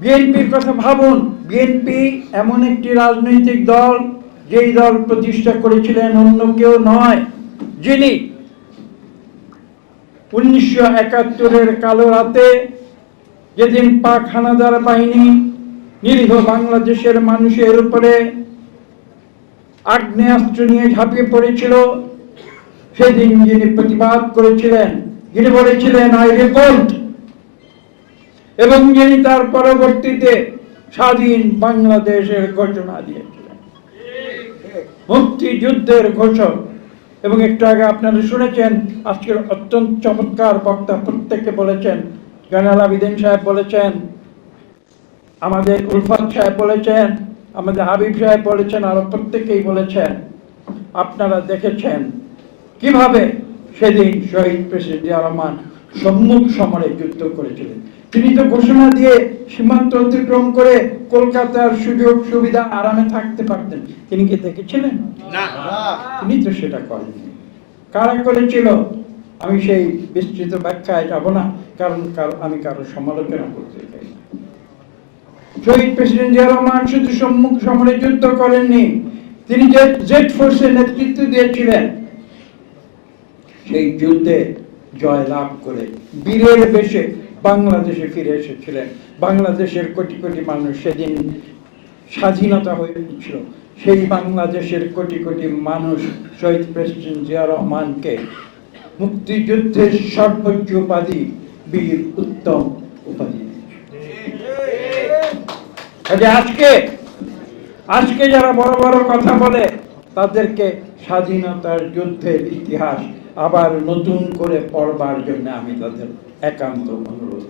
বিএনপির কথা ভাবুন। বিএনপি এমন একটি রাজনৈতিক দল, যেই দল প্রতিষ্ঠা করেছিলেন অন্য কেউ নয়, যিনি 1971-এর কালো রাতে, যেদিন পাক হানাদার বাহিনী নিরীহ বাংলাদেশের মানুষের উপরে আগ্নেয়াস্ত্র নিয়ে ঝাঁপিয়ে পড়েছিল, সেদিন যিনি প্রতিবাদ করেছিলেন, যিনি বলেছিলেন আই রিভোল্ট, এবং যিনি তার পরবর্তীতে স্বাধীন বাংলাদেশের ঘোষণা দিয়েছিলেন, মুক্তিযুদ্ধের ঘোষক। এবং একটু আগে আপনারা শুনেছেন, আজকের অত্যন্ত চমৎকার বক্তা প্রত্যেকে বলেছেন, জয়নাল আবেদিন সাহেব বলেছেন, আমাদের উলফাত সাহেব বলেছেন, আমাদের হাবিব সাহেব বলেছেন, আরো প্রত্যেকেই বলেছেন। আপনারা দেখেছেন কিভাবে সেদিন শহীদ প্রেসিডেন্ট জিয়া রহমান সম্মুখ সমরে যুদ্ধ করেছিলেন। তিনি তো ঘোষণা দিয়ে সীমান্ত অতিক্রম করে কলকাতার সুযোগ সুবিধা আরামে থাকতে পারতেন। তিনি কি দেখেছিলেন? না, তিনি তো সেটা করেননি। কারা করেছিল? আমি সেই বিস্তৃত ব্যাখ্যায় যাব না, কারণ আমি কারো সমালোচনা করতে চাই না। শহীদ প্রেসিডেন্ট জিয়া রহমান শুধু সম্মুখ সমরে যুদ্ধ করেননি, তিনি যে জেড ফোর্সের নেতৃত্ব দিয়েছিলেন, সেই যুদ্ধে জয় লাভ করে বীরের বেশে বাংলাদেশে ফিরে এসেছিলেন। বাংলাদেশের কোটি কোটি মানুষ সেদিন স্বাধীনতা হয়েছিল। সেই বাংলাদেশের কোটি কোটি মানুষ শহীদ প্রেসিডেন্ট জিয়া রহমানকে মুক্তিযুদ্ধের সর্বোচ্চ উপাধি বীর উত্তম উপাধি। আজকে যারা বড় বড় কথা বলে, তাদেরকে স্বাধীনতার যুদ্ধের ইতিহাস আবার নতুন করে পড়বার জন্য আমি তাদের একান্ত অনুরোধ।